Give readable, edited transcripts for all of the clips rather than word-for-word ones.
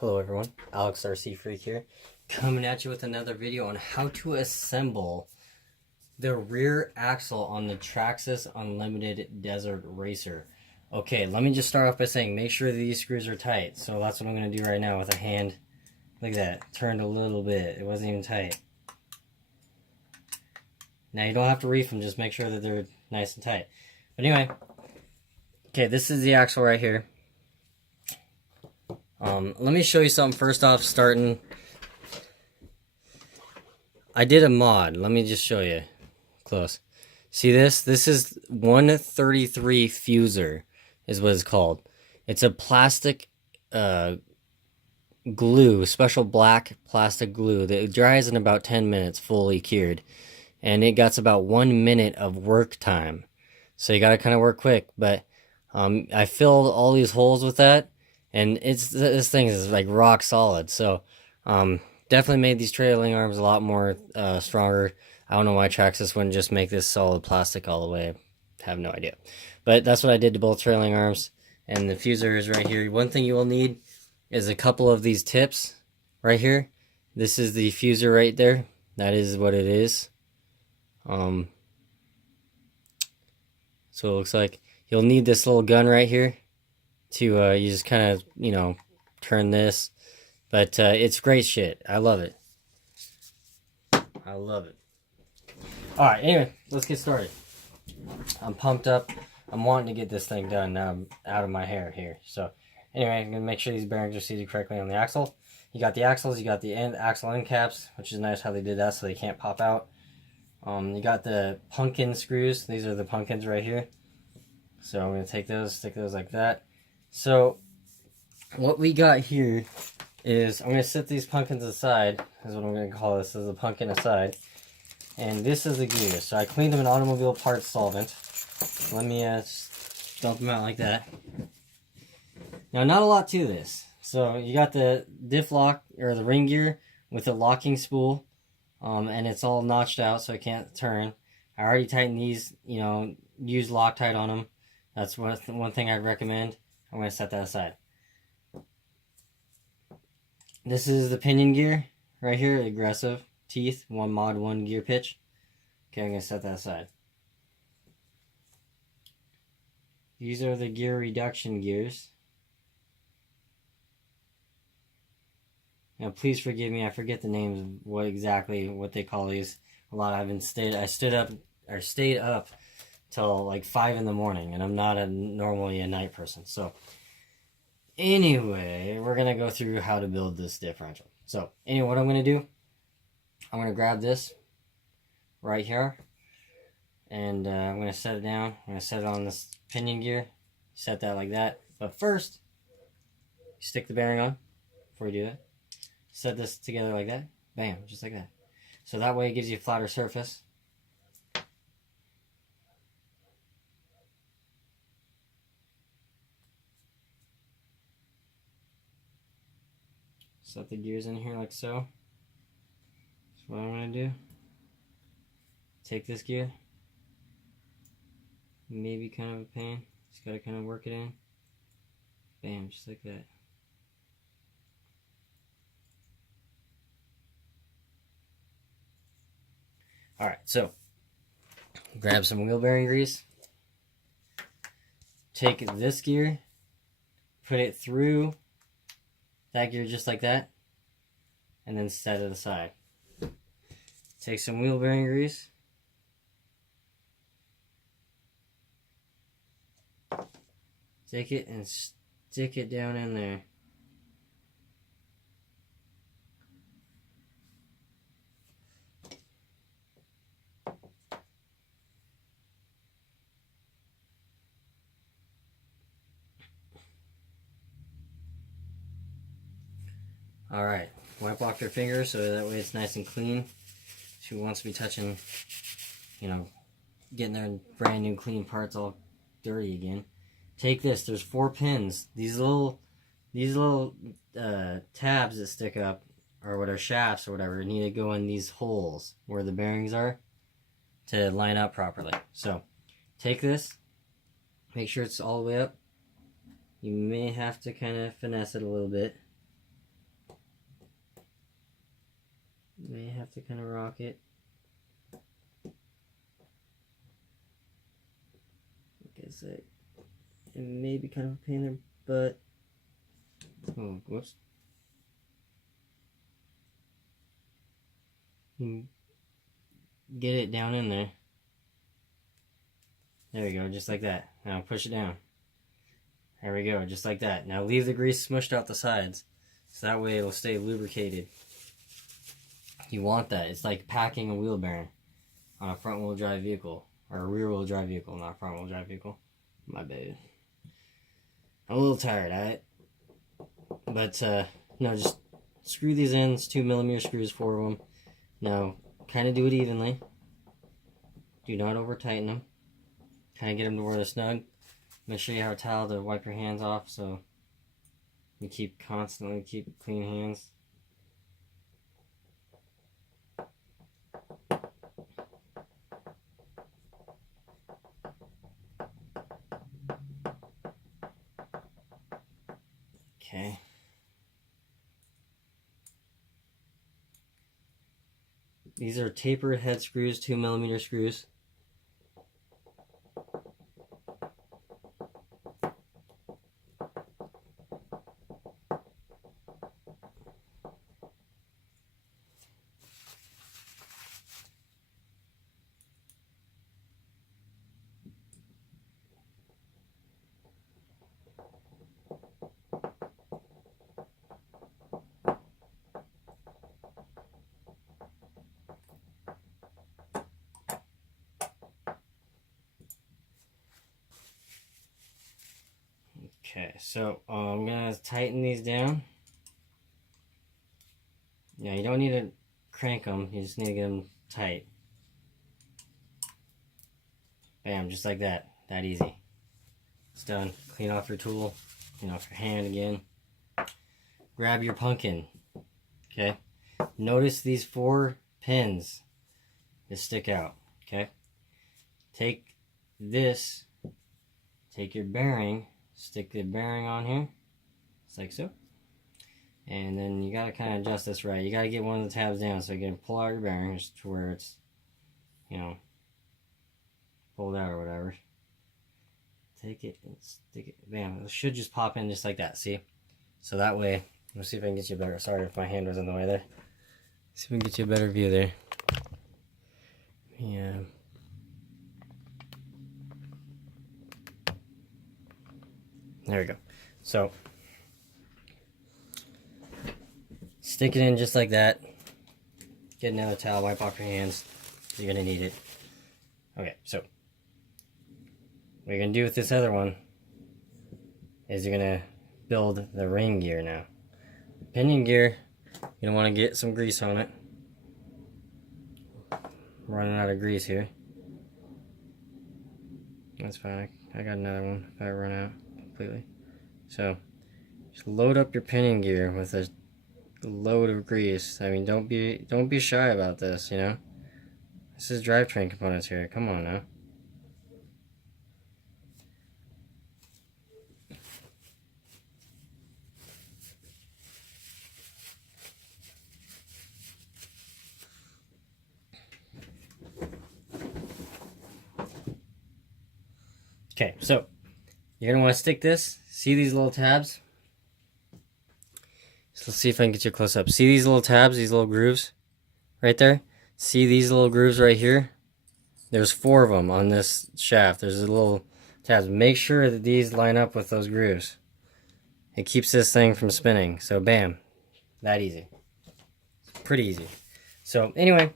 Hello everyone, Alex RC Freak here, coming at you with another video on how to assemble the rear axle on the Traxxas Unlimited Desert Racer. Okay, let me just start off by saying make sure these screws are tight. So that's what I'm going to do right now with a hand. Look at that, turned a little bit, it wasn't even tight. Now you don't have to reef them, just make sure that they're nice and tight. But anyway, okay, this is the axle right here. Let me show you something first off, starting. I did a mod. Let me just show you close. See this? This is 133 fuser is what it's called. It's a plastic glue, special black plastic glue that dries in about 10 minutes fully cured. And it gets about 1 minute of work time. So you gotta kind of work quick. But I filled all these holes with that. And this thing is like rock solid. So definitely made these trailing arms a lot more stronger. I don't know why Traxxas wouldn't just make this solid plastic all the way. I have no idea. But that's what I did to both trailing arms. And the fuser is right here. One thing you will need is a couple of these tips right here. This is the fuser right there. That is what it is. So it looks like you'll need this little gun right here to you just kind of, you know, turn this. But it's great shit. I love it. I love it. Alright, anyway, let's get started. I'm pumped up. I'm wanting to get this thing done. Now I'm out of my hair here. So anyway, I'm going to make sure these bearings are seated correctly on the axle. You got the axles, you got the axle end caps, which is nice how they did that so they can't pop out. You got the pumpkin screws. These are the pumpkins right here. So I'm going to take those, stick those like that. So what we got here is, I'm going to set these pumpkins aside, is what I'm going to call this, is a pumpkin aside. And this is the gear. So I cleaned them in automobile parts solvent. Let me dump them out like that. Now, not a lot to this. So you got the diff lock, or the ring gear, with the locking spool. And it's all notched out so it can't turn. I already tightened these, you know, use Loctite on them. That's one thing I'd recommend. I'm going to set that aside. This is the pinion gear right here, aggressive teeth, 1 mod, 1 gear pitch. Okay, I'm going to set that aside. These are the gear reduction gears. Now, please forgive me, I forget the names of what they call these. A lot I stayed up till like 5 in the morning, and I'm not normally a night person. So anyway, we're gonna go through how to build this differential. So anyway, what I'm gonna do, I'm gonna grab this right here, and I'm gonna set it down. I'm gonna set it on this pinion gear, set that like that. But first, you stick the bearing on before you do that. Set this together like that. Bam, just like that. So that way it gives you a flatter surface. Set the gears in here like so. That's what I'm going to do. Take this gear. Maybe kind of a pain. Just got to kind of work it in. Bam, just like that. Alright, so grab some wheel bearing grease. Take this gear, put it through that gear just like that, and then set it aside. Take some wheel bearing grease. Take it and stick it down in there. Alright, wipe off your fingers so that way it's nice and clean. Who wants to be touching, you know, getting their brand new clean parts all dirty again. Take this, there's 4 pins. These little tabs that stick up, or what are shafts or whatever, need to go in these holes where the bearings are to line up properly. So, take this, make sure it's all the way up. You may have to kind of finesse it a little bit. may have to kind of rock it. I guess it may be kind of a pain in the butt. Oh, whoops. Get it down in there. There we go, just like that. Now push it down. There we go, just like that. Now leave the grease smushed out the sides, so that way it'll stay lubricated. You want that. It's like packing a wheel bearing on a front wheel drive vehicle, or a rear wheel drive vehicle, not a front wheel drive vehicle. My bad. I'm a little tired, alright? But, no, just screw these ends, 2mm screws, 4 of them. Now, kind of do it evenly. Do not over tighten them. Kind of get them to where they're snug. Make sure you have a towel to wipe your hands off so you constantly keep clean hands. Okay. These are taper head screws, 2mm screws. Okay, so I'm gonna tighten these down. Yeah, you don't need to crank them, you just need to get them tight. Bam, just like that. That easy. It's done. Clean off your tool, clean off your hand again. Grab your pumpkin. Okay? Notice these 4 pins that stick out. Okay? Take this, take your bearing, stick the bearing on here, just like so. And then you gotta kind of adjust this right. You gotta get one of the tabs down so you can pull out your bearing just to where it's, you know, pulled out or whatever. Take it and stick it. Bam. It should just pop in just like that. See? So that way, let's see if I can get you a better. Sorry if my hand was in the way there. See if we can get you a better view there. Yeah. There we go. So, stick it in just like that. Get another towel, wipe off your hands. You're going to need it. Okay, so what you're going to do with this other one is you're going to build the ring gear now. Pinion gear, you're going to want to get some grease on it. I'm running out of grease here. That's fine. I got another one if I run out completely. So, just load up your pinion gear with a load of grease. I mean, don't be shy about this, you know? This is drivetrain components here. Come on now. Okay, so you're gonna want to stick this. See these little tabs? So let's see if I can get you close up. See these little tabs, these little grooves right there? See these little grooves right here? There's 4 of them on this shaft. There's a little tabs. Make sure that these line up with those grooves. It keeps this thing from spinning. So bam, that easy. Pretty easy. So anyway,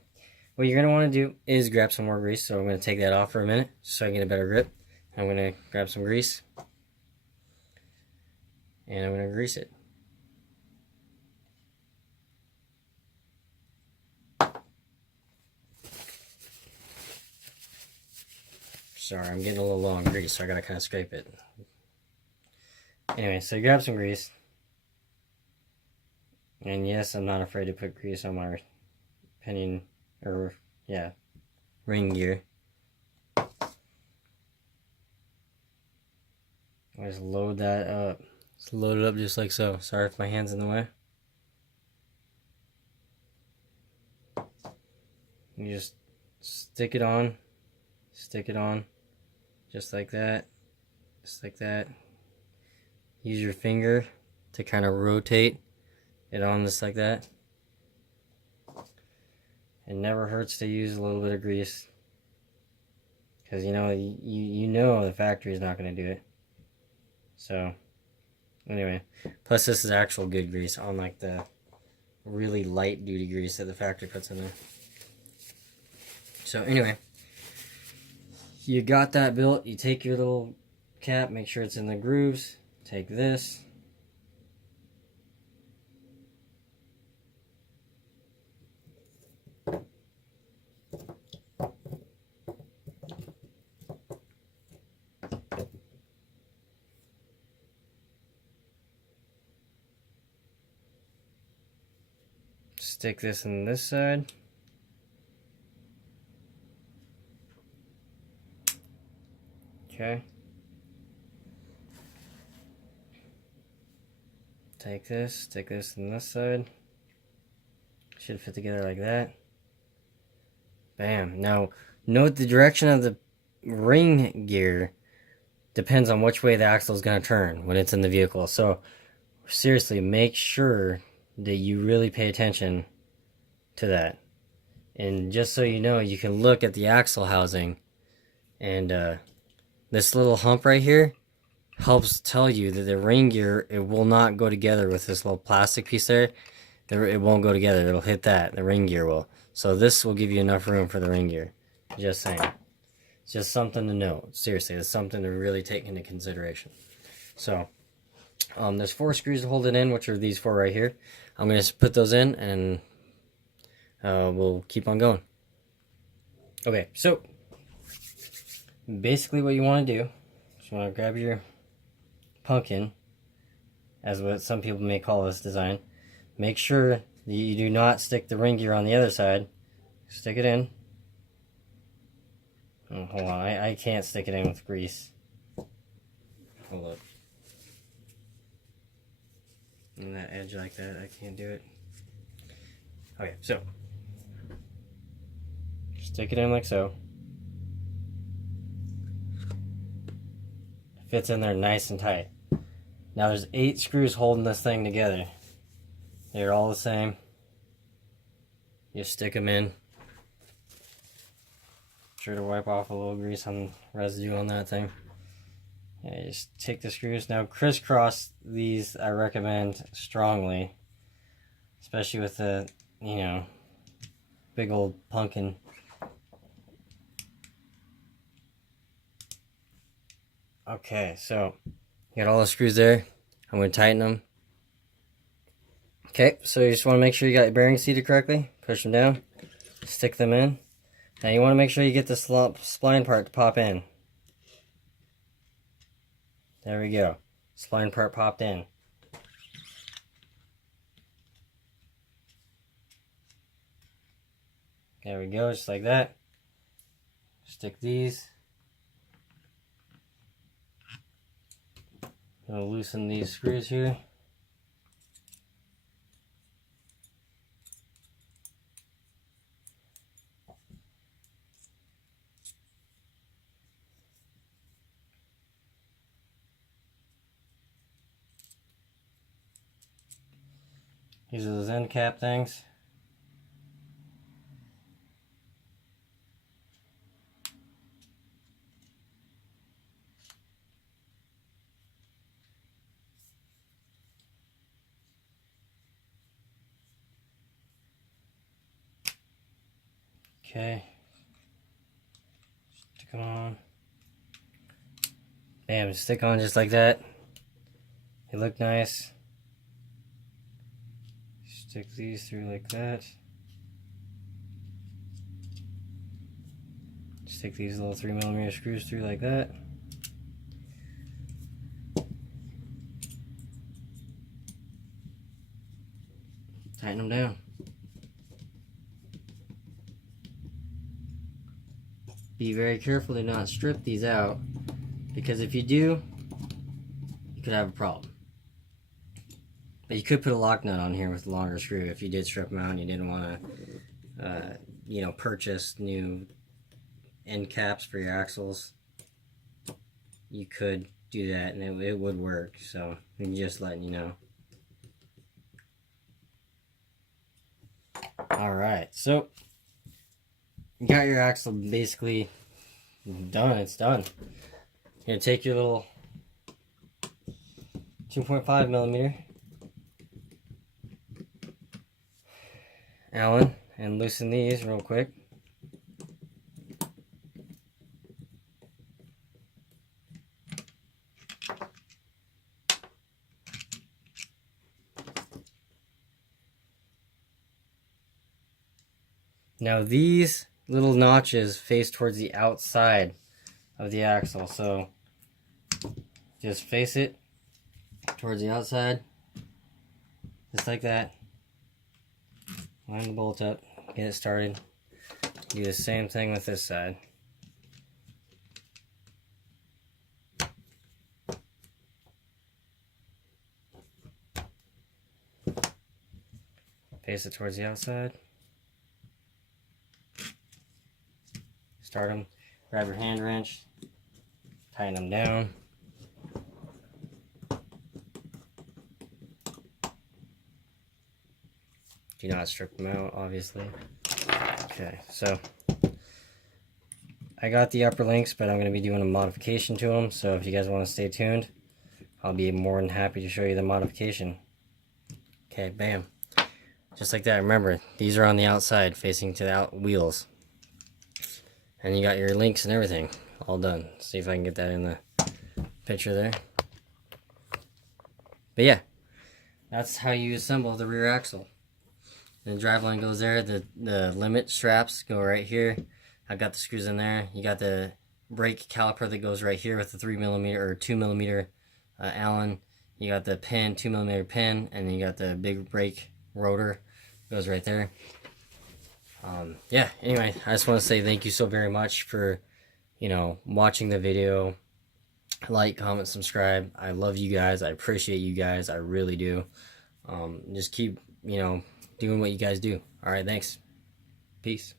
what you're gonna want to do is grab some more grease. So I'm gonna take that off for a minute so I can get a better grip. I'm going to grab some grease and I'm going to grease it. Sorry, I'm getting a little low on grease, so I got to kind of scrape it. Anyway, so you grab some grease. And yes, I'm not afraid to put grease on my pinion, or yeah, ring gear. I just load that up. Just load it up just like so. Sorry if my hand's in the way. You just stick it on, just like that, just like that. Use your finger to kind of rotate it on just like that. It never hurts to use a little bit of grease, because you know the factory is not going to do it. So anyway, plus this is actual good grease, unlike the really light duty grease that the factory puts in there. So anyway, you got that built. You take your little cap, make sure it's in the grooves. Take this. Stick this in this side. Okay. Take this, stick this in this side. Should fit together like that. Bam. Now, note the direction of the ring gear depends on which way the axle is going to turn when it's in the vehicle. So, seriously, make sure that you really pay attention to that. And just so you know, you can look at the axle housing, and this little hump right here helps tell you that the ring gear, it will not go together with this little plastic piece there. It won't go together. It'll hit that. The ring gear will. So this will give you enough room for the ring gear. Just saying. It's just something to know. Seriously, it's something to really take into consideration. So, there's 4 screws to hold it in, which are these 4 right here. I'm going to put those in, and we'll keep on going. Okay, so basically what you want to do is you want to grab your pumpkin, as what some people may call this design. Make sure that you do not stick the ring gear on the other side. Stick it in. Oh, hold on, I can't stick it in with grease. Hold up. On that edge like that, I can't do it. Okay, so stick it in like so. Fits in there nice and tight. Now there's 8 screws holding this thing together. They're all the same. You stick them in. Sure to wipe off a little grease on residue on that thing. Yeah, you just take the screws. Now crisscross these, I recommend strongly, especially with the, big old pumpkin. Okay, so you got all the screws there. I'm going to tighten them. Okay, so you just want to make sure you got your bearings seated correctly. Push them down, stick them in. Now you want to make sure you get the spline part to pop in. There we go. Spline part popped in. There we go, just like that. Stick these. I'm going to loosen these screws here. These are those end cap things. Okay. Stick them on. Bam, stick on just like that. They look nice. Stick these through like that. Stick these little 3mm screws through like that. Tighten them down. Be very careful to not strip these out, because if you do, you could have a problem. But you could put a lock nut on here with a longer screw if you did strip them out and you didn't want to you know, purchase new end caps for your axles, you could do that and it would work. So I'm just letting you know. Alright, so you got your axle basically done. It's done. You're gonna take your little 2.5 millimeter Allen and loosen these real quick. Now these little notches face towards the outside of the axle, so just face it towards the outside, just like that. Line the bolt up, get it started. Do the same thing with this side. Face it towards the outside. Start them, grab your hand wrench, tighten them down. Do not strip them out, obviously. Okay, so I got the upper links, but I'm going to be doing a modification to them, so if you guys want to stay tuned, I'll be more than happy to show you the modification. Okay, bam. Just like that. Remember, these are on the outside, facing to the wheels. And you got your links and everything all done. See if I can get that in the picture there. But yeah, that's how you assemble the rear axle. The driveline goes there. The limit straps go right here. I've got the screws in there. You got the brake caliper that goes right here with the 3mm or 2mm Allen. You got the pin, 2mm pin, and then you got the big brake rotor goes right there. Yeah, anyway, I just want to say thank you so very much for, you know, watching the video. Like, comment, subscribe. I love you guys. I appreciate you guys. I really do. Just keep, you know, doing what you guys do. Alright, thanks. Peace.